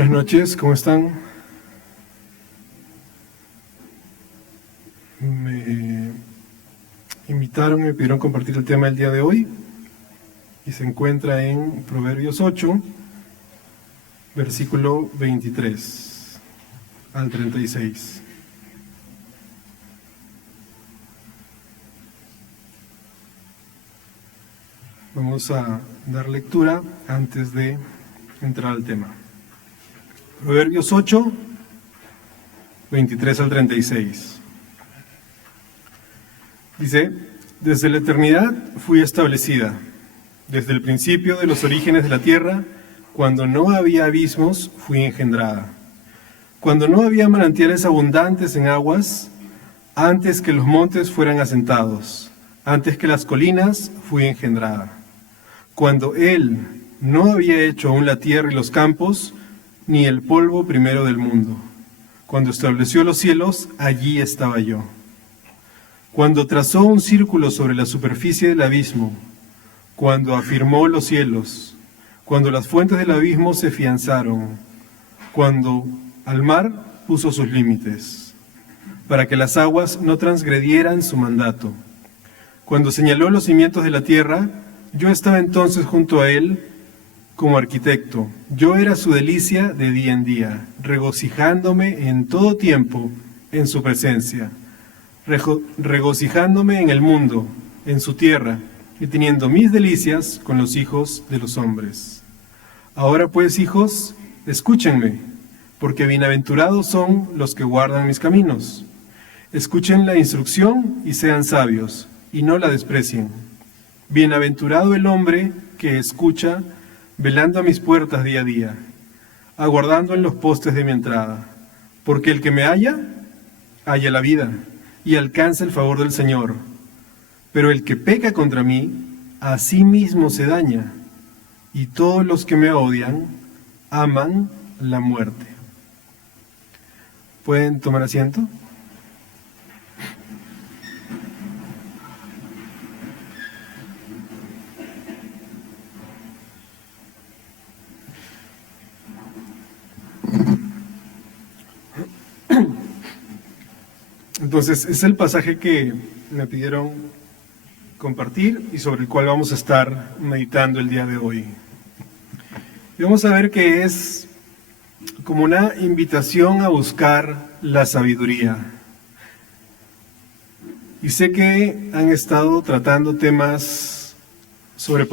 Buenas noches, ¿cómo están? Me invitaron, me pidieron compartir el tema del día de hoy y se encuentra en Proverbios 8, versículo 23 al 36. Vamos a dar lectura antes de entrar al tema. Proverbios 8, 23 al 36. Dice: desde la eternidad fui establecida, desde el principio de los orígenes de la tierra, cuando no había abismos, fui engendrada. Cuando no había manantiales abundantes en aguas, antes que los montes fueran asentados, antes que las colinas, fui engendrada. Cuando Él no había hecho aún la tierra y los campos, ni el polvo primero del mundo. Cuando estableció los cielos, allí estaba yo. Cuando trazó un círculo sobre la superficie del abismo, cuando afirmó los cielos, cuando las fuentes del abismo se afianzaron, cuando al mar puso sus límites, para que las aguas no transgredieran su mandato. Cuando señaló los cimientos de la tierra, yo estaba entonces junto a él como arquitecto. Yo era su delicia de día en día, regocijándome en todo tiempo en su presencia, regocijándome en el mundo, en su tierra, y teniendo mis delicias con los hijos de los hombres. Ahora pues, hijos, escúchenme, porque bienaventurados son los que guardan mis caminos. Escuchen la instrucción y sean sabios, y no la desprecien. Bienaventurado el hombre que escucha, velando a mis puertas día a día, aguardando en los postes de mi entrada, porque el que me halla la vida, y alcanza el favor del Señor. Pero el que peca contra mí, a sí mismo se daña, y todos los que me odian aman la muerte. ¿Pueden tomar asiento? Entonces, es el pasaje que me pidieron compartir y sobre el cual vamos a estar meditando el día de hoy. Y vamos a ver que es como una invitación a buscar la sabiduría. Y sé que han estado tratando temas sobre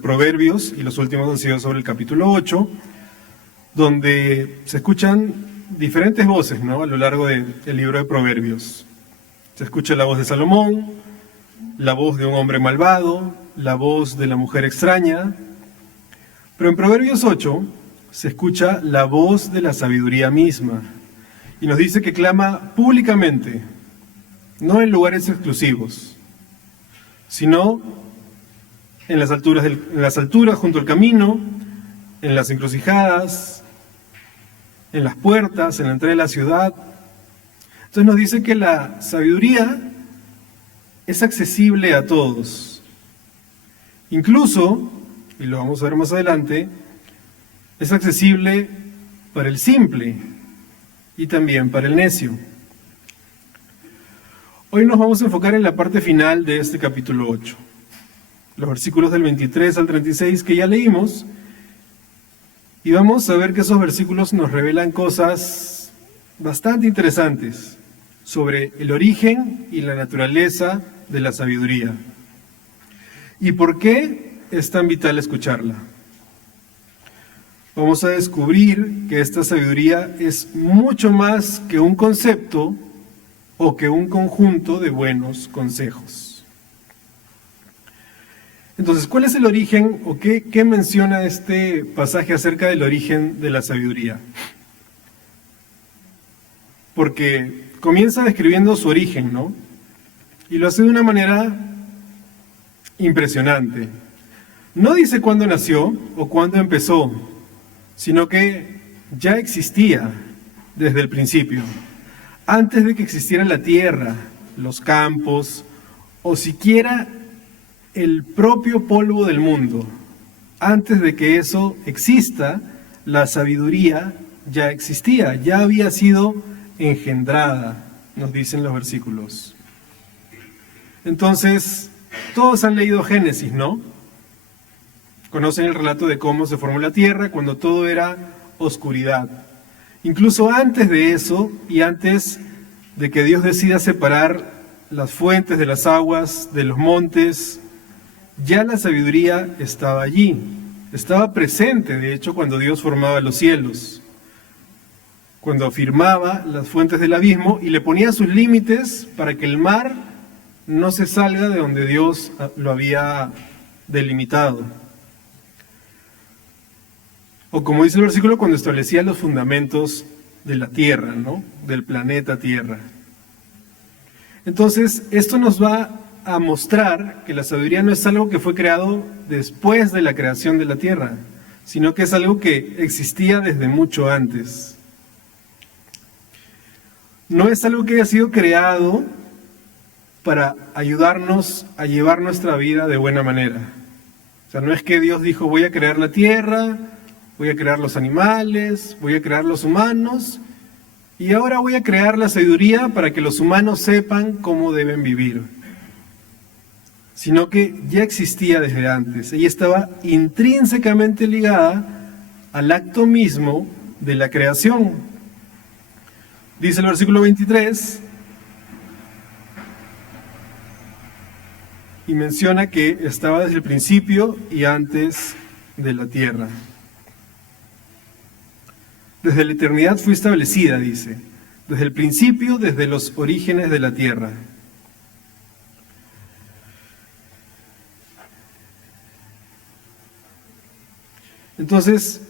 proverbios, y los últimos han sido sobre el capítulo 8, donde se escuchan diferentes voces, ¿no?, a lo largo del libro de Proverbios. Se escucha la voz de Salomón, la voz de un hombre malvado, la voz de la mujer extraña. Pero en Proverbios 8 se escucha la voz de la sabiduría misma. Y nos dice que clama públicamente, no en lugares exclusivos, sino en las alturas junto al camino, en las encrucijadas, en las puertas, en la entrada de la ciudad. Entonces nos dice que la sabiduría es accesible a todos. Incluso, y lo vamos a ver más adelante, es accesible para el simple y también para el necio. Hoy nos vamos a enfocar en la parte final de este capítulo 8, los versículos del 23 al 36 que ya leímos. Y vamos a ver que esos versículos nos revelan cosas bastante interesantes sobre el origen y la naturaleza de la sabiduría. ¿Y por qué es tan vital escucharla? Vamos a descubrir que esta sabiduría es mucho más que un concepto o que un conjunto de buenos consejos. Entonces, ¿cuál es el origen o qué menciona este pasaje acerca del origen de la sabiduría? Porque comienza describiendo su origen, ¿no? Y lo hace de una manera impresionante. No dice cuándo nació o cuándo empezó, sino que ya existía desde el principio, antes de que existiera la tierra, los campos o siquiera el propio polvo del mundo. Antes de que eso exista, la sabiduría ya existía, ya había sido engendrada, nos dicen los versículos. Entonces, todos han leído Génesis, ¿no? Conocen el relato de cómo se formó la tierra cuando todo era oscuridad. Incluso antes de eso y antes de que Dios decida separar las fuentes de las aguas, de los montes, ya la sabiduría estaba allí. Estaba presente, de hecho, cuando Dios formaba los cielos, cuando afirmaba las fuentes del abismo y le ponía sus límites para que el mar no se salga de donde Dios lo había delimitado. O como dice el versículo, cuando establecía los fundamentos de la tierra, ¿no? Del planeta Tierra. Entonces, esto nos va a mostrar que la sabiduría no es algo que fue creado después de la creación de la tierra, sino que es algo que existía desde mucho antes. No es algo que haya sido creado para ayudarnos a llevar nuestra vida de buena manera. O sea, no es que Dios dijo, voy a crear la tierra, voy a crear los animales, voy a crear los humanos, y ahora voy a crear la sabiduría para que los humanos sepan cómo deben vivir. Sino que ya existía desde antes. Ella estaba intrínsecamente ligada al acto mismo de la creación. Dice el versículo 23, y menciona que estaba desde el principio y antes de la tierra. Desde la eternidad fue establecida, dice, desde el principio, desde los orígenes de la tierra. Entonces,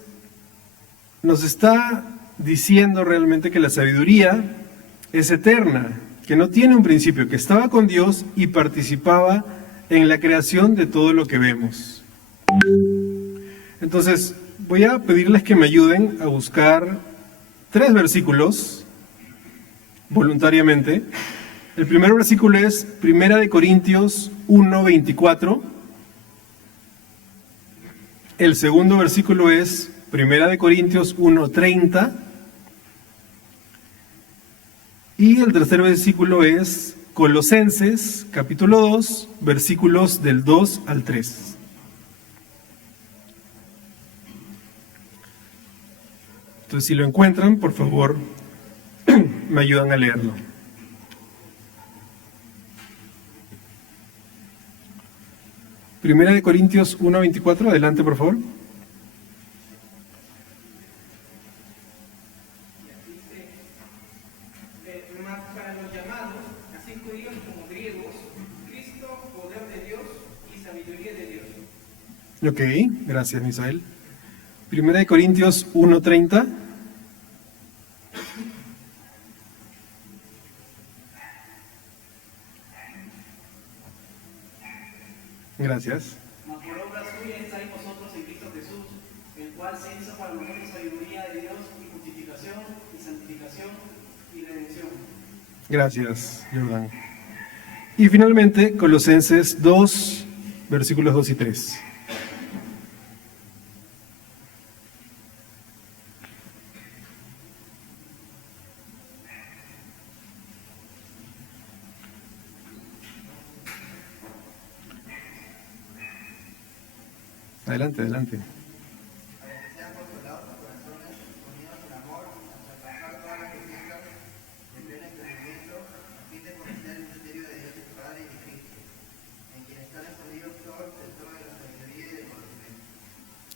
nos está diciendo realmente que la sabiduría es eterna, que no tiene un principio, que estaba con Dios y participaba en la creación de todo lo que vemos. Entonces, voy a pedirles que me ayuden a buscar 3 versículos voluntariamente. El primer versículo es 1 Corintios 1:24. El segundo versículo es 1 Corintios 1:30. Y el tercer versículo es Colosenses, capítulo 2, versículos del 2 al 3. Entonces, si lo encuentran, por favor, me ayudan a leerlo. Primera de Corintios 1:24, adelante, por favor. Para los llamados, así judíos como griegos, Cristo, poder de Dios y sabiduría de Dios. Ok, gracias, Misael. Primera de Corintios 1:30. Gracias. Mas por obra suya estáis vosotros en Cristo Jesús, el cual se hizo para nosotros sabiduría de Dios y justificación y santificación y redención. Gracias, Jordan. Y finalmente, Colosenses 2, versículos 2 y 3. Adelante, adelante.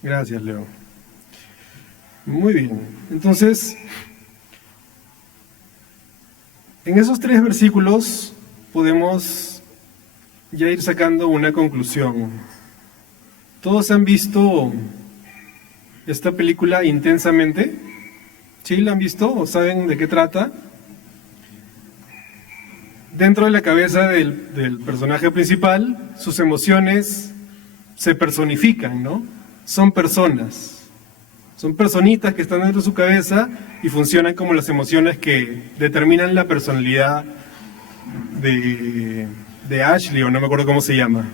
Gracias, Leo. Muy bien. Entonces, en esos 3 versículos podemos ya ir sacando una conclusión. ¿Todos han visto esta película Intensamente? ¿Sí la han visto o saben de qué trata? Dentro de la cabeza del personaje principal, sus emociones se personifican, ¿no? Son personas, son personitas que están dentro de su cabeza y funcionan como las emociones que determinan la personalidad de Ashley, o no me acuerdo cómo se llama.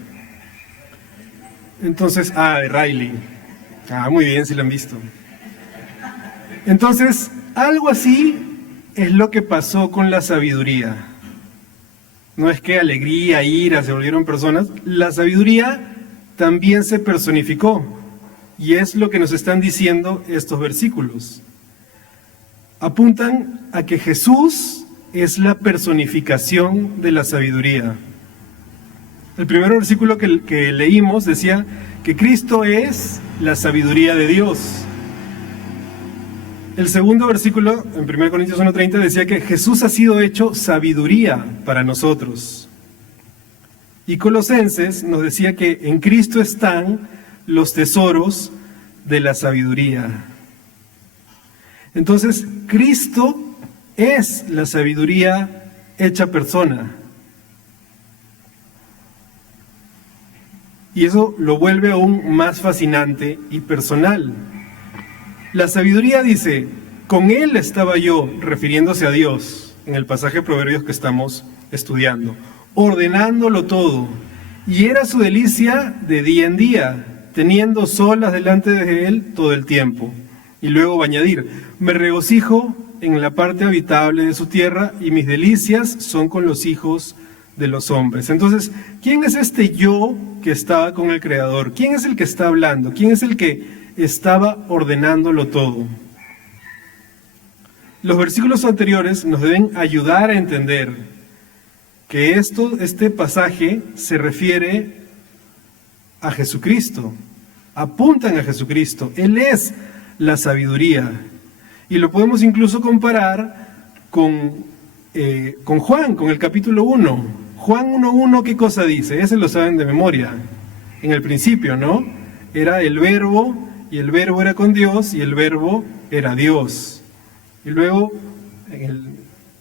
Entonces, de Riley. Muy bien, si la han visto. Entonces, algo así es lo que pasó con la sabiduría. No es que alegría, ira, se volvieron personas. La sabiduría también se personificó. Y es lo que nos están diciendo estos versículos. Apuntan a que Jesús es la personificación de la sabiduría. El primer versículo que leímos decía que Cristo es la sabiduría de Dios. El segundo versículo, en 1 Corintios 1:30, decía que Jesús ha sido hecho sabiduría para nosotros. Y Colosenses nos decía que en Cristo están los tesoros de la sabiduría. Entonces, Cristo es la sabiduría hecha persona. Y eso lo vuelve aún más fascinante y personal. La sabiduría dice, con Él estaba yo, refiriéndose a Dios, en el pasaje de Proverbios que estamos estudiando, ordenándolo todo. Y era su delicia de día en día, teniendo solas delante de Él todo el tiempo. Y luego va a añadir, me regocijo en la parte habitable de su tierra y mis delicias son con los hijos de los hombres. Entonces, ¿quién es este yo que estaba con el Creador? ¿Quién es el que está hablando? ¿Quién es el que estaba ordenándolo todo? Los versículos anteriores nos deben ayudar a entender que este pasaje se refiere a Jesucristo, apuntan a Jesucristo. Él es la sabiduría. Y lo podemos incluso comparar con Juan, con el capítulo 1. Juan 1:1, ¿qué cosa dice? Ese lo saben de memoria. En el principio, ¿no? Era el verbo, y el verbo era con Dios, y el verbo era Dios. Y luego,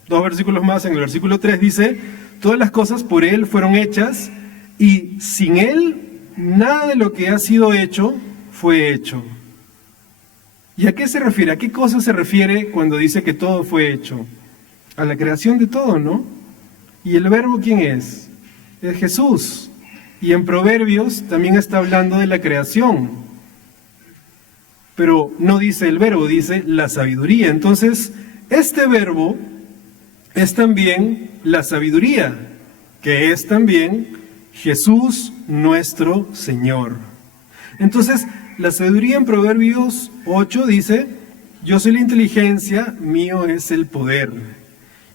dos versículos más, en el versículo 3 dice, todas las cosas por Él fueron hechas, y sin Él, nada de lo que ha sido hecho fue hecho. ¿Y a qué se refiere? ¿A qué cosa se refiere cuando dice que todo fue hecho? A la creación de todo, ¿no? ¿Y el verbo quién es? Es Jesús. Y en Proverbios también está hablando de la creación. Pero no dice el verbo, dice la sabiduría. Entonces, este verbo es también la sabiduría, que es también Jesús nuestro Señor. Entonces, la sabiduría en Proverbios 8 dice, yo soy la inteligencia, mío es el poder.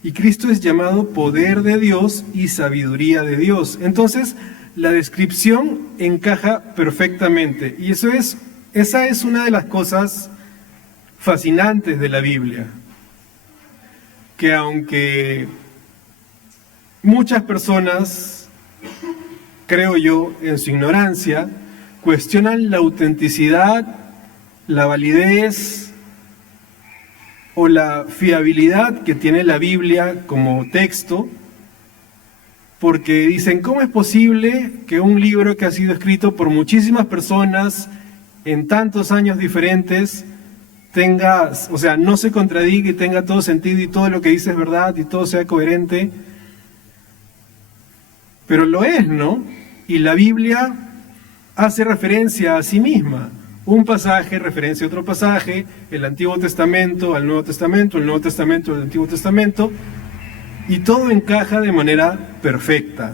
Y Cristo es llamado poder de Dios y sabiduría de Dios. Entonces, la descripción encaja perfectamente. Y esa es una de las cosas fascinantes de la Biblia. Que aunque muchas personas, creo yo, en su ignorancia, cuestionan la autenticidad, la validez o la fiabilidad que tiene la Biblia como texto, porque dicen, ¿cómo es posible que un libro que ha sido escrito por muchísimas personas en tantos años diferentes tenga, o sea, no se contradiga y tenga todo sentido y todo lo que dice es verdad y todo sea coherente? Pero lo es, ¿no? Y la Biblia hace referencia a sí misma. Un pasaje, referencia a otro pasaje, el Antiguo Testamento al Nuevo Testamento, el Nuevo Testamento al Antiguo Testamento, y todo encaja de manera perfecta.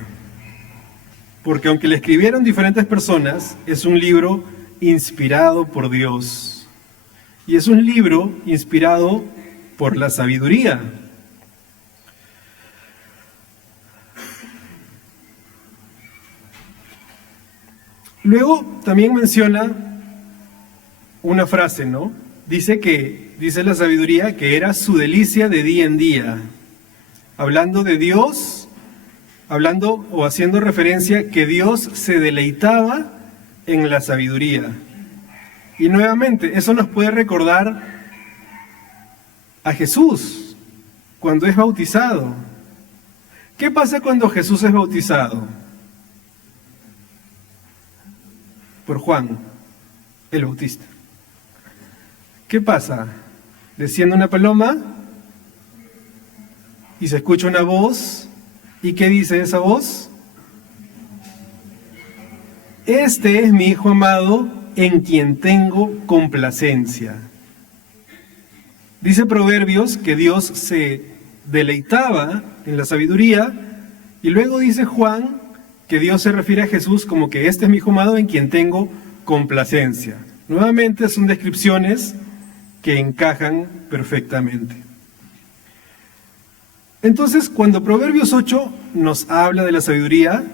Porque aunque le escribieron diferentes personas, es un libro inspirado por Dios. Y es un libro inspirado por la sabiduría. Luego también menciona una frase, ¿no? Dice la sabiduría que era su delicia de día en día. Hablando de Dios, hablando o haciendo referencia que Dios se deleitaba en la sabiduría. Y nuevamente, eso nos puede recordar a Jesús cuando es bautizado. ¿Qué pasa cuando Jesús es bautizado? Por Juan, el Bautista. ¿Qué pasa? Desciende una paloma y se escucha una voz. ¿Y qué dice esa voz? Este es mi Hijo amado en quien tengo complacencia. Dice Proverbios que Dios se deleitaba en la sabiduría, y luego dice Juan que Dios se refiere a Jesús como que este es mi hijo amado en quien tengo complacencia. Nuevamente son descripciones que encajan perfectamente. Entonces, cuando Proverbios 8 nos habla de la sabiduría,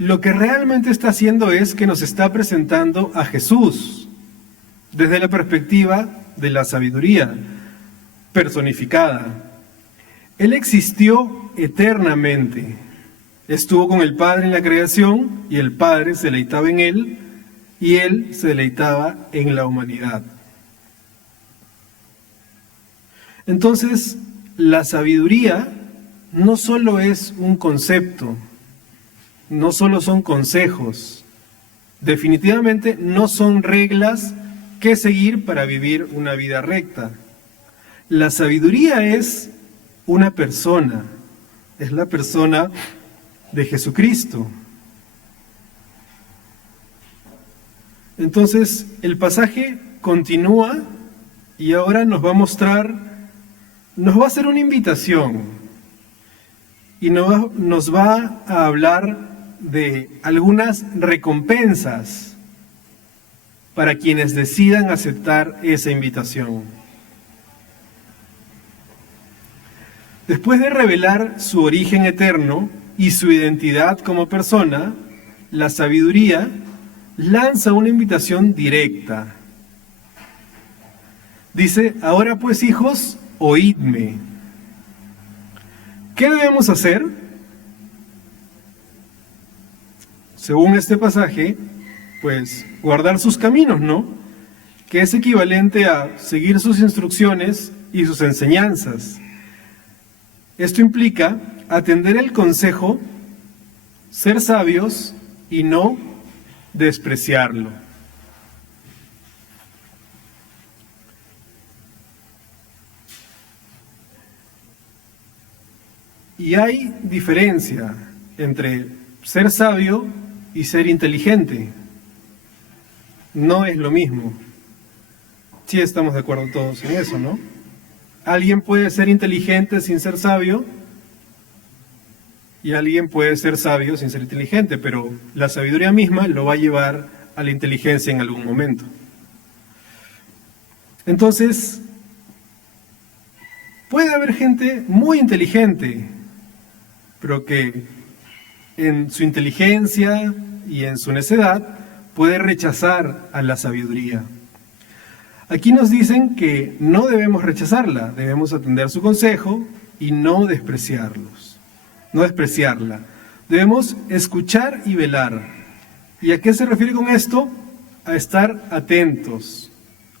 lo que realmente está haciendo es que nos está presentando a Jesús desde la perspectiva de la sabiduría personificada. Él existió eternamente, estuvo con el Padre en la creación y el Padre se deleitaba en él y él se deleitaba en la humanidad. Entonces, la sabiduría no solo es un concepto, no solo son consejos, definitivamente no son reglas que seguir para vivir una vida recta. La sabiduría es una persona, es la persona de Jesucristo. Entonces, el pasaje continúa y ahora nos va a mostrar, nos va a hacer una invitación y nos va a hablar de algunas recompensas para quienes decidan aceptar esa invitación. Después de revelar su origen eterno y su identidad como persona, la sabiduría lanza una invitación directa. Dice, ahora pues hijos, oídme. ¿Qué debemos hacer? Según este pasaje, pues guardar sus caminos, ¿no? Que es equivalente a seguir sus instrucciones y sus enseñanzas. Esto implica atender el consejo, ser sabios y no despreciarlo. Y hay diferencia entre ser sabio y ser inteligente. No es lo mismo. Sí estamos de acuerdo todos en eso, ¿no? Alguien puede ser inteligente sin ser sabio y alguien puede ser sabio sin ser inteligente, pero la sabiduría misma lo va a llevar a la inteligencia en algún momento. Entonces, puede haber gente muy inteligente, pero que en su inteligencia y en su necedad puede rechazar a la sabiduría. Aquí nos dicen que no debemos rechazarla, debemos atender su consejo y no despreciarla. Debemos escuchar y velar. ¿Y a qué se refiere con esto? A estar atentos,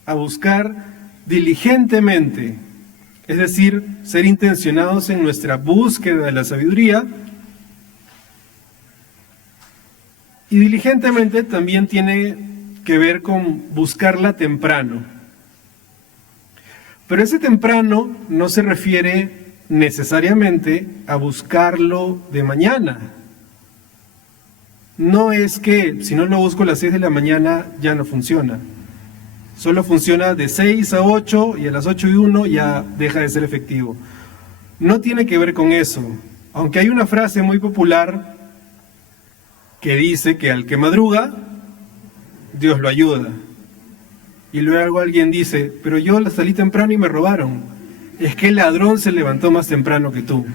a buscar diligentemente, es decir, ser intencionados en nuestra búsqueda de la sabiduría. Y diligentemente también tiene que ver con buscarla temprano. Pero ese temprano no se refiere necesariamente a buscarlo de mañana. No es que si no lo busco a las 6 de la mañana ya no funciona. Solo funciona de 6 a 8 y a las 8:01 ya deja de ser efectivo. No tiene que ver con eso. Aunque hay una frase muy popular que dice que al que madruga, Dios lo ayuda. Y luego alguien dice, pero yo salí temprano y me robaron. Es que el ladrón se levantó más temprano que tú.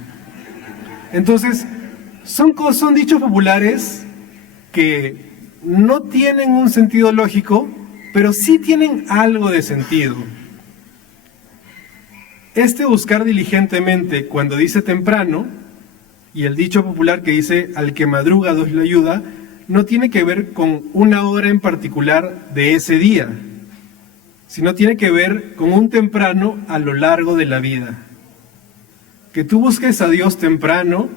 Entonces, son dichos populares que no tienen un sentido lógico, pero sí tienen algo de sentido. Este buscar diligentemente cuando dice temprano, y el dicho popular que dice al que madruga Dios lo ayuda, no tiene que ver con una hora en particular de ese día, sino tiene que ver con un temprano a lo largo de la vida. Que tú busques a Dios temprano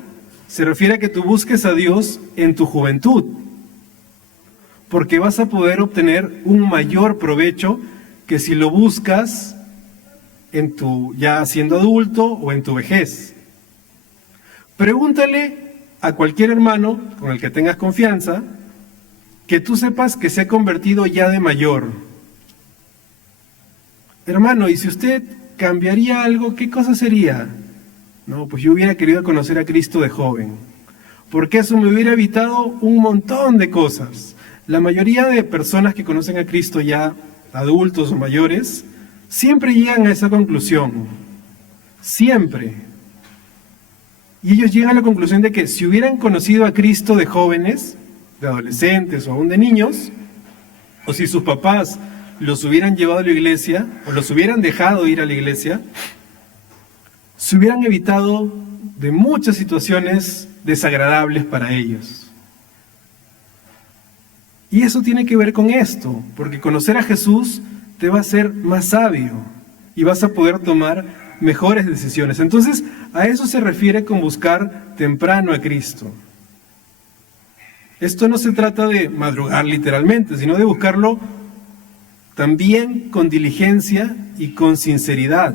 se refiere a que tú busques a Dios en tu juventud, porque vas a poder obtener un mayor provecho que si lo buscas en ya siendo adulto o en tu vejez. Pregúntale a cualquier hermano con el que tengas confianza que tú sepas que se ha convertido ya de mayor. Hermano, ¿y si usted cambiaría algo, ¿qué cosa sería? No, pues yo hubiera querido conocer a Cristo de joven, porque eso me hubiera evitado un montón de cosas. La mayoría de personas que conocen a Cristo ya, adultos o mayores, siempre llegan a esa conclusión, siempre. Y ellos llegan a la conclusión de que si hubieran conocido a Cristo de jóvenes, de adolescentes o aún de niños, o si sus papás los hubieran llevado a la iglesia, o los hubieran dejado ir a la iglesia, se hubieran evitado de muchas situaciones desagradables para ellos. Y eso tiene que ver con esto, porque conocer a Jesús te va a hacer más sabio y vas a poder tomar mejores decisiones. Entonces, a eso se refiere con buscar temprano a Cristo. Esto no se trata de madrugar literalmente, sino de buscarlo también con diligencia y con sinceridad,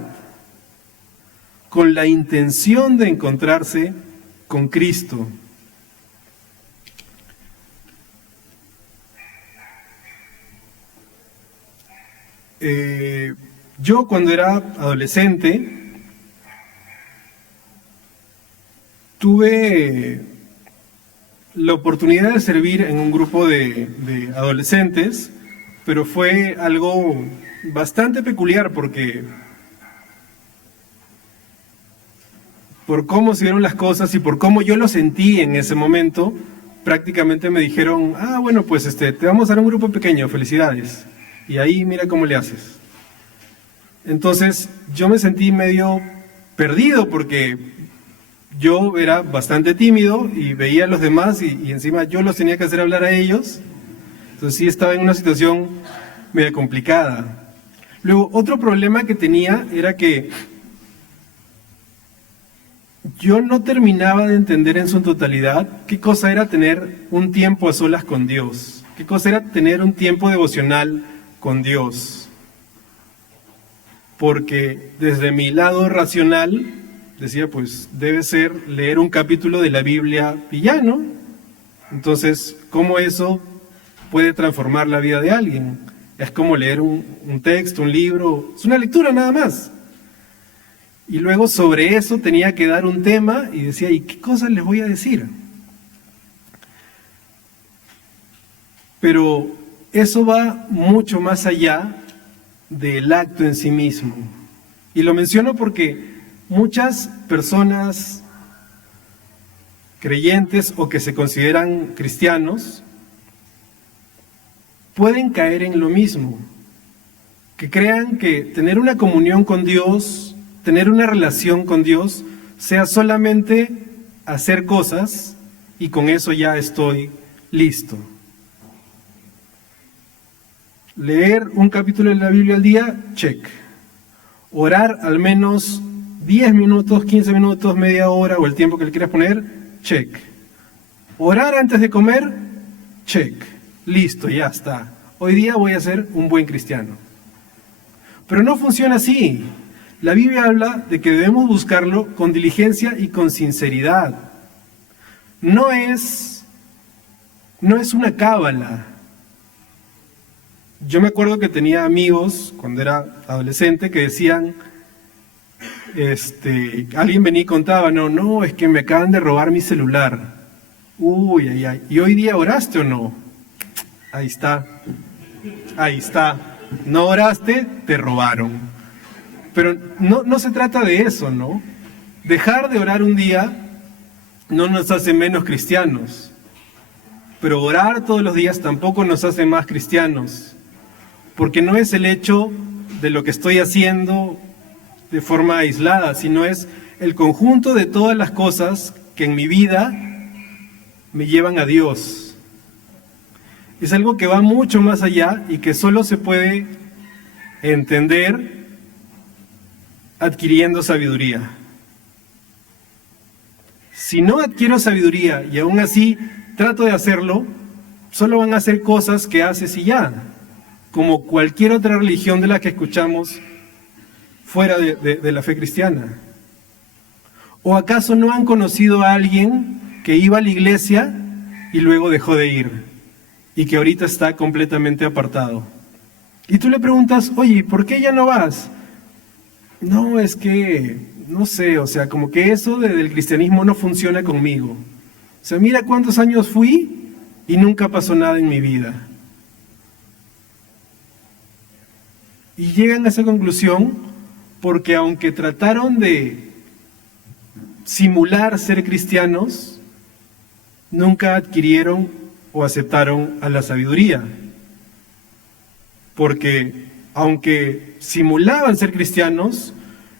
con la intención de encontrarse con Cristo. Yo cuando era adolescente tuve la oportunidad de servir en un grupo de adolescentes, pero fue algo bastante peculiar porque por cómo se dieron las cosas y por cómo yo lo sentí en ese momento, prácticamente me dijeron, bueno, pues te vamos a dar un grupo pequeño, felicidades. Y ahí mira cómo le haces. Entonces yo me sentí medio perdido porque yo era bastante tímido y veía a los demás y encima yo los tenía que hacer hablar a ellos. Entonces sí estaba en una situación medio complicada. Luego, otro problema que tenía era que yo no terminaba de entender en su totalidad qué cosa era tener un tiempo a solas con Dios, qué cosa era tener un tiempo devocional con Dios. Porque desde mi lado racional decía, pues debe ser leer un capítulo de la Biblia y ya, ¿no? Entonces, ¿cómo eso puede transformar la vida de alguien? Es como leer un texto, un libro, es una lectura nada más. Y luego sobre eso tenía que dar un tema y decía, ¿y qué cosas les voy a decir? Pero eso va mucho más allá del acto en sí mismo. Y lo menciono porque muchas personas creyentes o que se consideran cristianos pueden caer en lo mismo, que crean que tener una comunión con Dios, tener una relación con Dios, sea solamente hacer cosas y con eso ya estoy listo. Leer un capítulo de la Biblia al día, check. Orar al menos 10 minutos, 15 minutos, media hora o el tiempo que le quieras poner, check. Orar antes de comer, check. Listo, ya está. Hoy día voy a ser un buen cristiano. Pero no funciona así. La Biblia habla de que debemos buscarlo con diligencia y con sinceridad. No es una cábala. Yo me acuerdo que tenía amigos cuando era adolescente que decían, alguien venía y contaba, no, es que me acaban de robar mi celular. Uy, ay, ay. ¿Y hoy día oraste o no? Ahí está. No oraste, te robaron. Pero no se trata de eso, ¿no? Dejar de orar un día no nos hace menos cristianos. Pero orar todos los días tampoco nos hace más cristianos. Porque no es el hecho de lo que estoy haciendo de forma aislada, sino es el conjunto de todas las cosas que en mi vida me llevan a Dios. Es algo que va mucho más allá y que solo se puede entender adquiriendo sabiduría. Si no adquiero sabiduría y aún así trato de hacerlo, solo van a ser cosas que haces y ya, como cualquier otra religión de la que escuchamos fuera de la fe cristiana. ¿O acaso no han conocido a alguien que iba a la iglesia y luego dejó de ir y que ahorita está completamente apartado? Y tú le preguntas, oye, ¿por qué ya no vas? no, es que, no sé, o sea, como que eso del cristianismo no funciona conmigo. O sea, mira cuántos años fui y nunca pasó nada en mi vida. Y llegan a esa conclusión porque aunque trataron de simular ser cristianos, nunca adquirieron o aceptaron a la sabiduría. Porque aunque simulaban ser cristianos,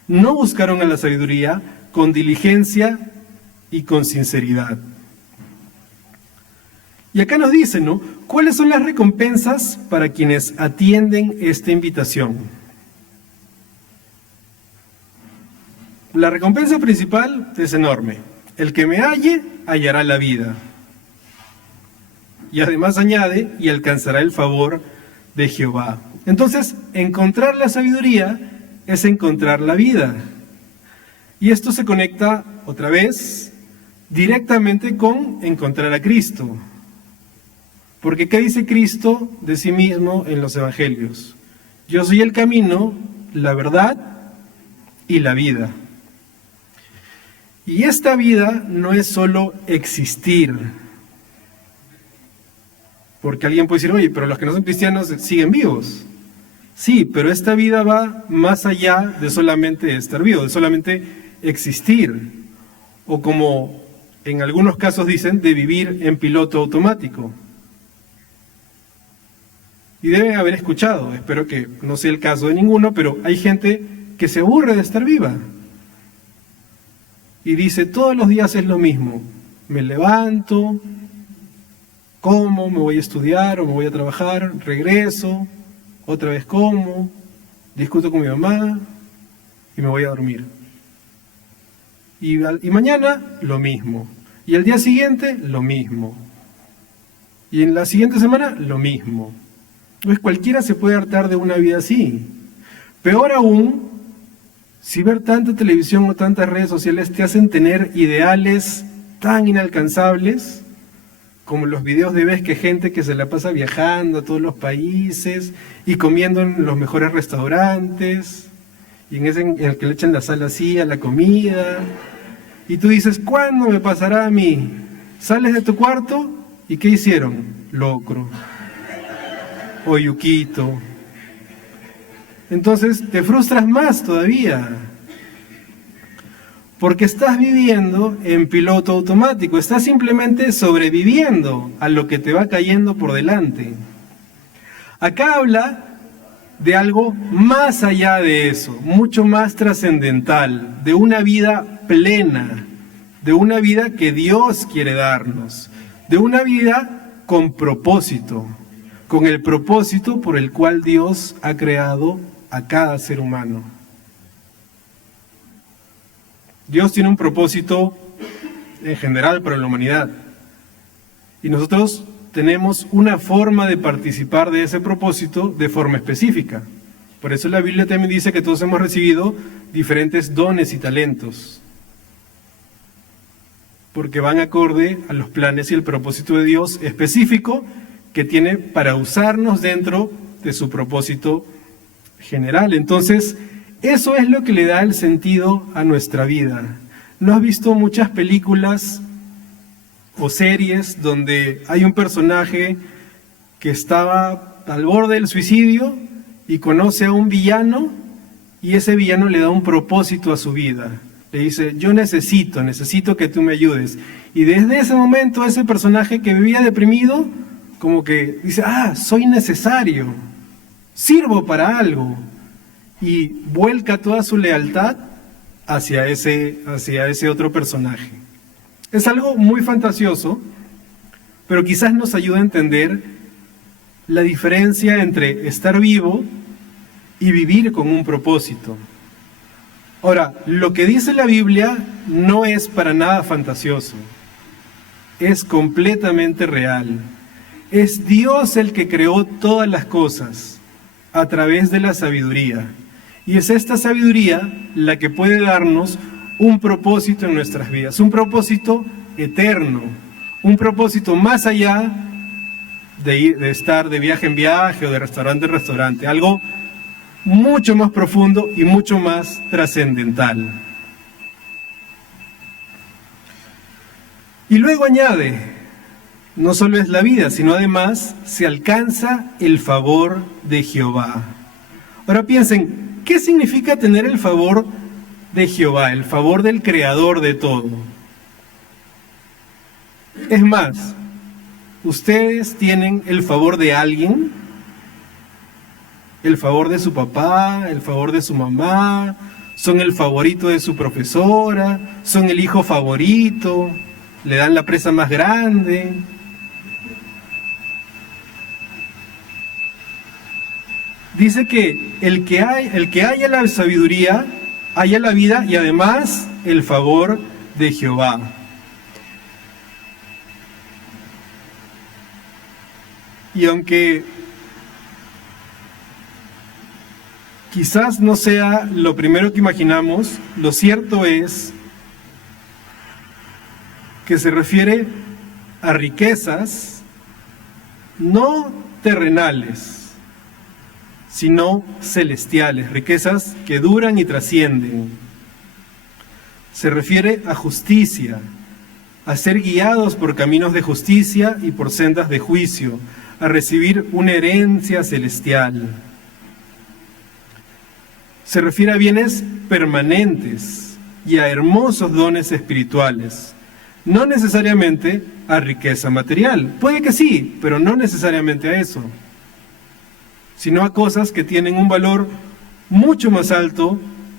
no buscaron a la sabiduría con diligencia y con sinceridad. Y acá nos dicen, ¿no? ¿Cuáles son las recompensas para quienes atienden esta invitación? La recompensa principal es enorme. El que me halle, hallará la vida. Y además añade, y alcanzará el favor de Jehová. Entonces, encontrar la sabiduría es encontrar la vida. Y esto se conecta, otra vez, directamente con encontrar a Cristo. Porque ¿qué dice Cristo de sí mismo en los evangelios? Yo soy el camino, la verdad y la vida. Y esta vida no es solo existir. Porque alguien puede decir, oye, pero los que no son cristianos siguen vivos. Sí, pero esta vida va más allá de solamente estar vivo, de solamente existir. O como en algunos casos dicen, de vivir en piloto automático. Y deben haber escuchado, espero que no sea el caso de ninguno, pero hay gente que se aburre de estar viva. Y dice, todos los días es lo mismo. Me levanto, como, me voy a estudiar o me voy a trabajar, regreso, otra vez como, discuto con mi mamá y me voy a dormir. Y mañana lo mismo. Y al día siguiente lo mismo. Y en la siguiente semana lo mismo. Pues cualquiera se puede hartar de una vida así. Peor aún, si ver tanta televisión o tantas redes sociales te hacen tener ideales tan inalcanzables, como los videos de ves que gente que se la pasa viajando a todos los países y comiendo en los mejores restaurantes, y en ese en el que le echan la sal así a la comida, y tú dices, ¿cuándo me pasará a mí? Sales de tu cuarto y ¿qué hicieron? Locro o yuquito. Entonces te frustras más todavía, porque estás viviendo en piloto automático, estás simplemente sobreviviendo a lo que te va cayendo por delante. Acá habla de algo más allá de eso, mucho más trascendental, de una vida plena, de una vida que Dios quiere darnos, de una vida con propósito, con el propósito por el cual Dios ha creado a cada ser humano. Dios tiene un propósito en general para la humanidad. Y nosotros tenemos una forma de participar de ese propósito de forma específica. Por eso la Biblia también dice que todos hemos recibido diferentes dones y talentos. Porque van acorde a los planes y el propósito de Dios específico que tiene para usarnos dentro de su propósito general. Entonces, eso es lo que le da el sentido a nuestra vida. ¿No has visto muchas películas o series donde hay un personaje que estaba al borde del suicidio y conoce a un villano y ese villano le da un propósito a su vida? Le dice, yo necesito que tú me ayudes. Y desde ese momento ese personaje que vivía deprimido, como que dice, soy necesario, sirvo para algo. Y vuelca toda su lealtad hacia ese otro personaje. Es algo muy fantasioso, pero quizás nos ayuda a entender la diferencia entre estar vivo y vivir con un propósito. Ahora, lo que dice la Biblia no es para nada fantasioso, es completamente real. Es Dios el que creó todas las cosas a través de la sabiduría. Y es esta sabiduría la que puede darnos un propósito en nuestras vidas, un propósito eterno, un propósito más allá de estar de viaje en viaje o de restaurante en restaurante, algo mucho más profundo y mucho más trascendental. Y luego añade, no solo es la vida, sino además se alcanza el favor de Jehová. Ahora piensen, ¿qué significa tener el favor de Jehová, el favor del Creador de todo? Es más, ¿ustedes tienen el favor de alguien? ¿El favor de su papá? ¿El favor de su mamá? ¿Son el favorito de su profesora? ¿Son el hijo favorito? ¿Le dan la presa más grande? Dice que el que haya la sabiduría, haya la vida y además el favor de Jehová. Y aunque quizás no sea lo primero que imaginamos, lo cierto es que se refiere a riquezas no terrenales, sino celestiales, riquezas que duran y trascienden. Se refiere a justicia, a ser guiados por caminos de justicia y por sendas de juicio, a recibir una herencia celestial. Se refiere a bienes permanentes y a hermosos dones espirituales, no necesariamente a riqueza material. Puede que sí, pero no necesariamente a eso, sino a cosas que tienen un valor mucho más alto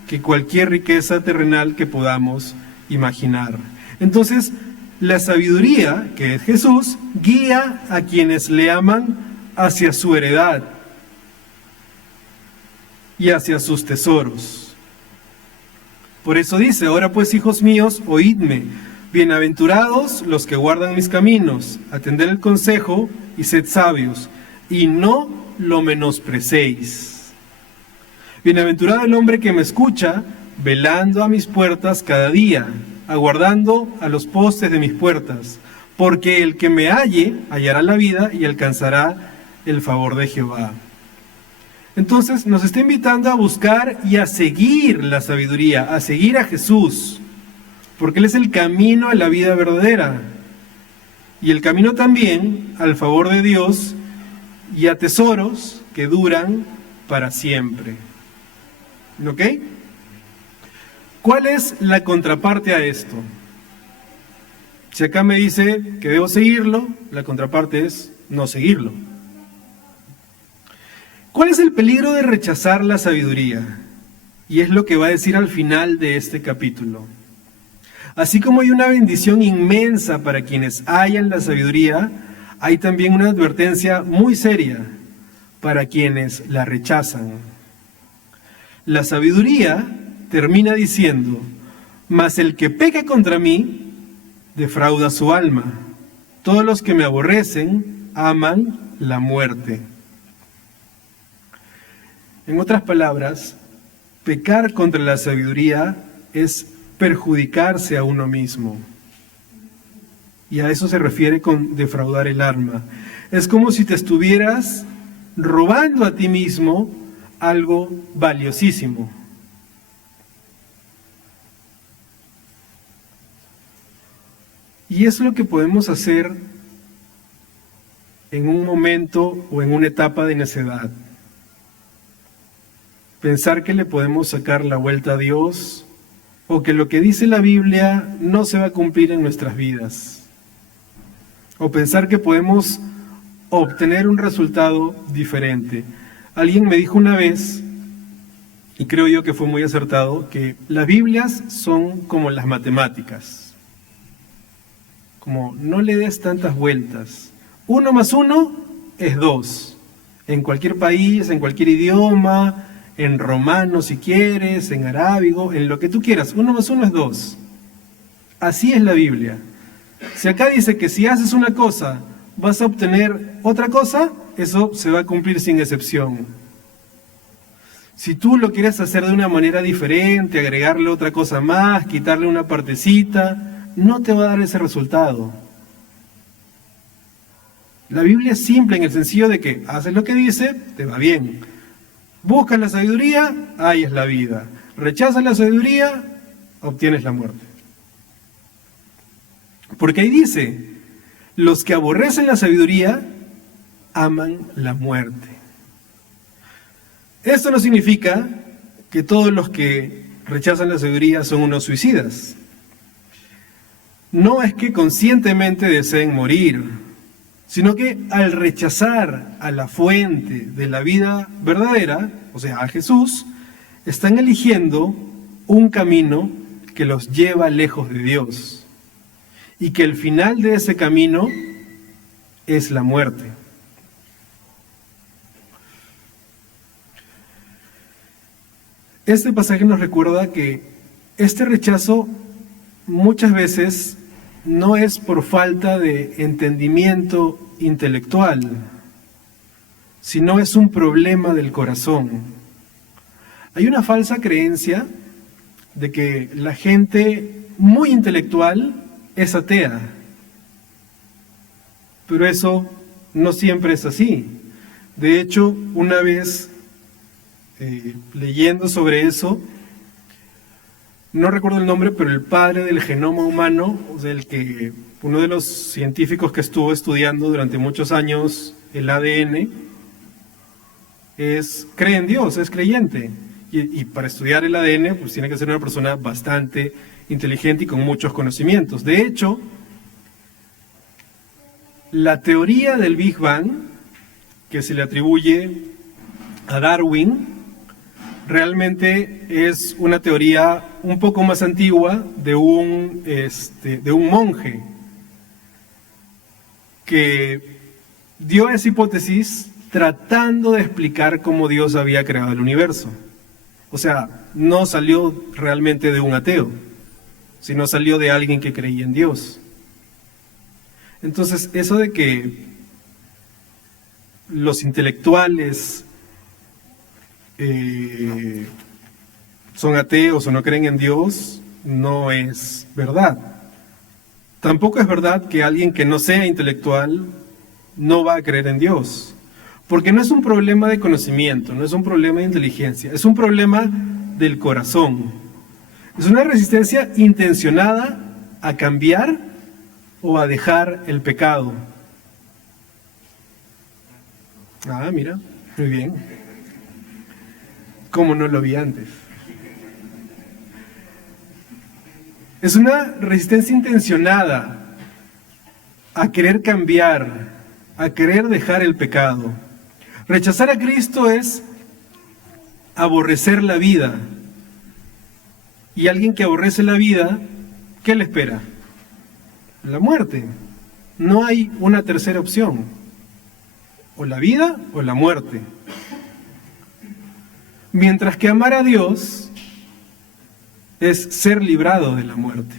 que cualquier riqueza terrenal que podamos imaginar. Entonces, la sabiduría, que es Jesús, guía a quienes le aman hacia su heredad y hacia sus tesoros. Por eso dice, ahora pues, hijos míos, oídme, bienaventurados los que guardan mis caminos, atended el consejo y sed sabios, y no lo menosprecéis. Bienaventurado el hombre que me escucha, velando a mis puertas cada día, aguardando a los postes de mis puertas, porque el que me halle hallará la vida y alcanzará el favor de Jehová. Entonces nos está invitando a buscar y a seguir la sabiduría, a seguir a Jesús, porque Él es el camino a la vida verdadera y el camino también al favor de Dios y a tesoros que duran para siempre. ¿Ok? ¿Cuál es la contraparte a esto? Si acá me dice que debo seguirlo, la contraparte es no seguirlo. ¿Cuál es el peligro de rechazar la sabiduría? Y es lo que va a decir al final de este capítulo. Así como hay una bendición inmensa para quienes hallan la sabiduría, hay también una advertencia muy seria para quienes la rechazan. La sabiduría termina diciendo, mas el que peca contra mí, defrauda su alma. Todos los que me aborrecen aman la muerte. En otras palabras, pecar contra la sabiduría es perjudicarse a uno mismo. Y a eso se refiere con defraudar el alma. Es como si te estuvieras robando a ti mismo algo valiosísimo. Y es lo que podemos hacer en un momento o en una etapa de necedad. Pensar que le podemos sacar la vuelta a Dios o que lo que dice la Biblia no se va a cumplir en nuestras vidas. O pensar que podemos obtener un resultado diferente. Alguien me dijo una vez, y creo yo que fue muy acertado, que las Biblias son como las matemáticas. Como no le des tantas vueltas. 1 más 1 es 2. En cualquier país, en cualquier idioma, en romano si quieres, en arábigo, en lo que tú quieras. 1 más 1 es 2. Así es la Biblia. Si acá dice que si haces una cosa vas a obtener otra cosa, eso se va a cumplir sin excepción. Si tú lo quieres hacer de una manera diferente, agregarle otra cosa más, quitarle una partecita, no te va a dar ese resultado. La Biblia es simple en el sentido de que haces lo que dice, te va bien. Buscas la sabiduría, ahí es la vida. Rechazas la sabiduría, obtienes la muerte. Porque ahí dice, los que aborrecen la sabiduría aman la muerte. Esto no significa que todos los que rechazan la sabiduría son unos suicidas. No es que conscientemente deseen morir, sino que al rechazar a la fuente de la vida verdadera, o sea, a Jesús, están eligiendo un camino que los lleva lejos de Dios, y que el final de ese camino es la muerte. Este pasaje nos recuerda que este rechazo muchas veces no es por falta de entendimiento intelectual, sino es un problema del corazón. Hay una falsa creencia de que la gente muy intelectual es atea, pero eso no siempre es así. De hecho, una vez leyendo sobre eso, no recuerdo el nombre, pero el padre del genoma humano, uno de los científicos que estuvo estudiando durante muchos años el ADN, cree en Dios, es creyente. Y para estudiar el ADN, pues tiene que ser una persona bastante inteligente y con muchos conocimientos. De hecho, la teoría del Big Bang, que se le atribuye a Darwin, realmente es una teoría un poco más antigua de un monje que dio esa hipótesis tratando de explicar cómo Dios había creado el universo. O sea, no salió realmente de un ateo, sino salió de alguien que creía en Dios. Entonces, eso de que los intelectuales son ateos o no creen en Dios, no es verdad. Tampoco es verdad que alguien que no sea intelectual no va a creer en Dios, porque no es un problema de conocimiento, no es un problema de inteligencia, es un problema del corazón. Es una resistencia intencionada a cambiar o a dejar el pecado. Ah, mira, muy bien. Como no lo vi antes. Es una resistencia intencionada a querer cambiar, a querer dejar el pecado. Rechazar a Cristo es aborrecer la vida. Y alguien que aborrece la vida, ¿qué le espera? La muerte. No hay una tercera opción. O la vida o la muerte. Mientras que amar a Dios es ser librado de la muerte.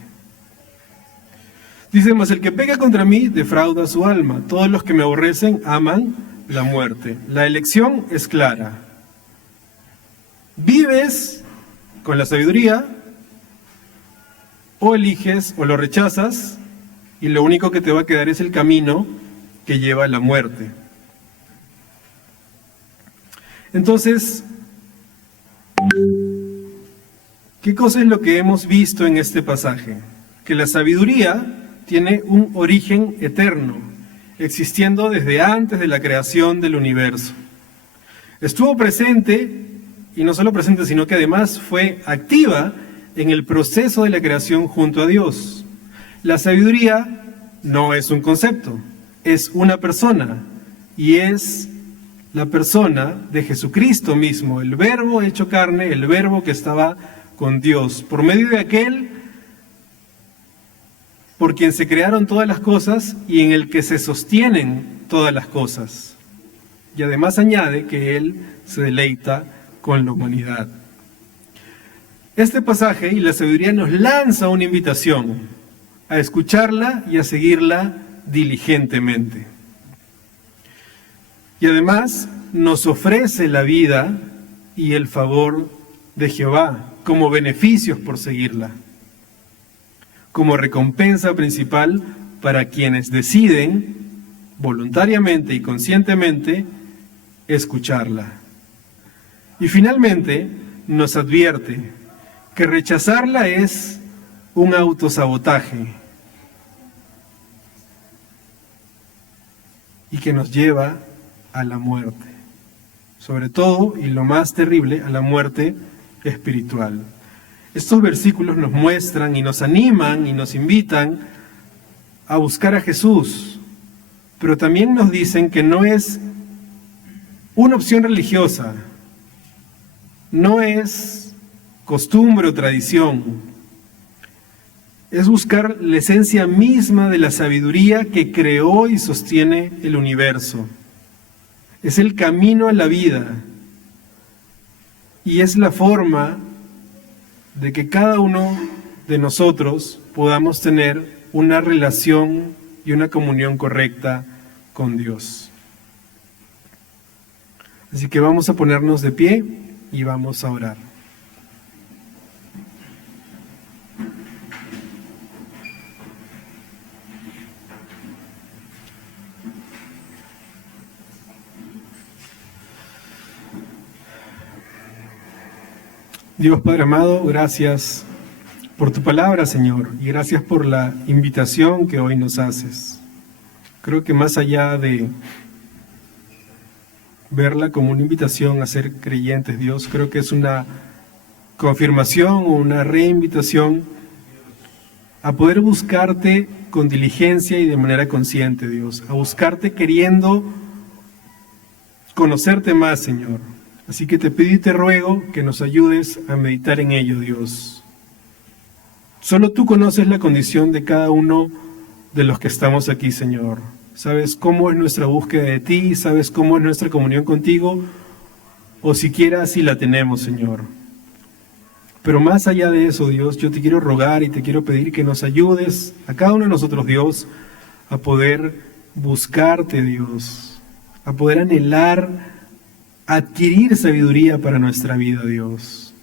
Dice, mas el que peca contra mí defrauda su alma. Todos los que me aborrecen aman la muerte. La elección es clara. Vives con la sabiduría, o eliges o lo rechazas, y lo único que te va a quedar es el camino que lleva a la muerte. Entonces, ¿qué cosa es lo que hemos visto en este pasaje? Que la sabiduría tiene un origen eterno, existiendo desde antes de la creación del universo. Estuvo presente, y no solo presente, sino que además fue activa en el proceso de la creación junto a Dios. La sabiduría no es un concepto, es una persona, y es la persona de Jesucristo mismo, el Verbo hecho carne, el Verbo que estaba con Dios, por medio de aquel por quien se crearon todas las cosas y en el que se sostienen todas las cosas. Y además añade que Él se deleita con la humanidad. Este pasaje y la sabiduría nos lanza una invitación a escucharla y a seguirla diligentemente. Y además nos ofrece la vida y el favor de Jehová como beneficios por seguirla, como recompensa principal para quienes deciden voluntariamente y conscientemente escucharla. Y finalmente nos advierte que rechazarla es un autosabotaje y que nos lleva a la muerte. Sobre todo, y lo más terrible, a la muerte espiritual. Estos versículos nos muestran y nos animan y nos invitan a buscar a Jesús, pero también nos dicen que no es una opción religiosa, no es costumbre o tradición, es buscar la esencia misma de la sabiduría que creó y sostiene el universo. Es el camino a la vida y es la forma de que cada uno de nosotros podamos tener una relación y una comunión correcta con Dios. Así que vamos a ponernos de pie y vamos a orar. Dios Padre amado, gracias por tu palabra, Señor, y gracias por la invitación que hoy nos haces. Creo que más allá de verla como una invitación a ser creyentes, Dios, creo que es una confirmación o una reinvitación a poder buscarte con diligencia y de manera consciente, Dios, a buscarte queriendo conocerte más, Señor. Así que te pido y te ruego que nos ayudes a meditar en ello, Dios. Solo tú conoces la condición de cada uno de los que estamos aquí, Señor. Sabes cómo es nuestra búsqueda de ti, sabes cómo es nuestra comunión contigo, o siquiera si la tenemos, Señor. Pero más allá de eso, Dios, yo te quiero rogar y te quiero pedir que nos ayudes a cada uno de nosotros, Dios, a poder buscarte, Dios, a poder anhelar adquirir sabiduría para nuestra vida, Dios.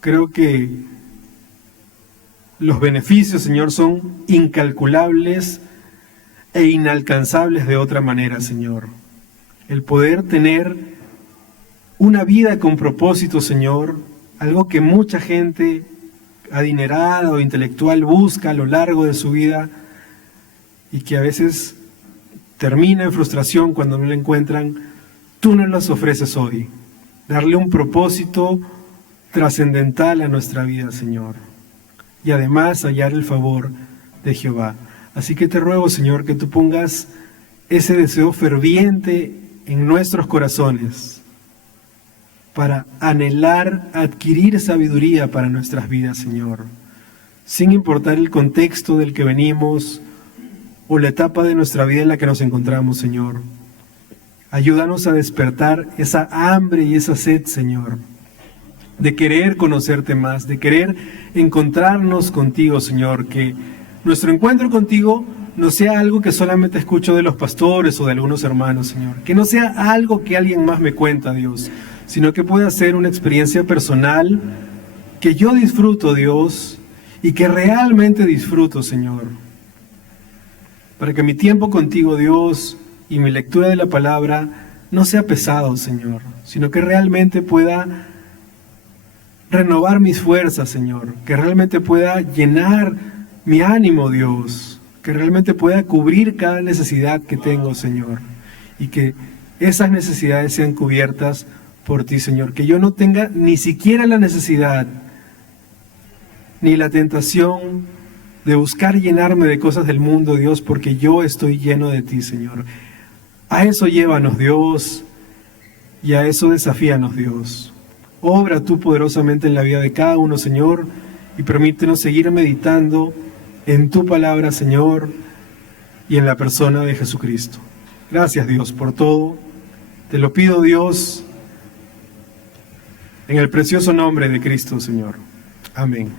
Creo que los beneficios, Señor, son incalculables e inalcanzables de otra manera, Señor. El poder tener una vida con propósito, Señor, algo que mucha gente adinerada o intelectual busca a lo largo de su vida y que a veces termina en frustración cuando no la encuentran. Tú nos las ofreces hoy, darle un propósito trascendental a nuestra vida, Señor, y además hallar el favor de Jehová. Así que te ruego, Señor, que tú pongas ese deseo ferviente en nuestros corazones para anhelar adquirir sabiduría para nuestras vidas, Señor, sin importar el contexto del que venimos o la etapa de nuestra vida en la que nos encontramos, Señor. Ayúdanos a despertar esa hambre y esa sed, Señor, de querer conocerte más, de querer encontrarnos contigo, Señor, que nuestro encuentro contigo no sea algo que solamente escucho de los pastores o de algunos hermanos, Señor, que no sea algo que alguien más me cuenta, Dios, sino que pueda ser una experiencia personal que yo disfruto, Dios, y que realmente disfruto, Señor, para que mi tiempo contigo, Dios, y mi lectura de la palabra no sea pesado, Señor, sino que realmente pueda renovar mis fuerzas, Señor, que realmente pueda llenar mi ánimo, Dios, que realmente pueda cubrir cada necesidad que tengo, Señor, y que esas necesidades sean cubiertas por ti, Señor, que yo no tenga ni siquiera la necesidad ni la tentación de buscar llenarme de cosas del mundo, Dios, porque yo estoy lleno de ti, Señor. A eso llévanos, Dios, y a eso desafíanos, Dios. Obra tú poderosamente en la vida de cada uno, Señor, y permítenos seguir meditando en tu palabra, Señor, y en la persona de Jesucristo. Gracias, Dios, por todo. Te lo pido, Dios, en el precioso nombre de Cristo, Señor. Amén.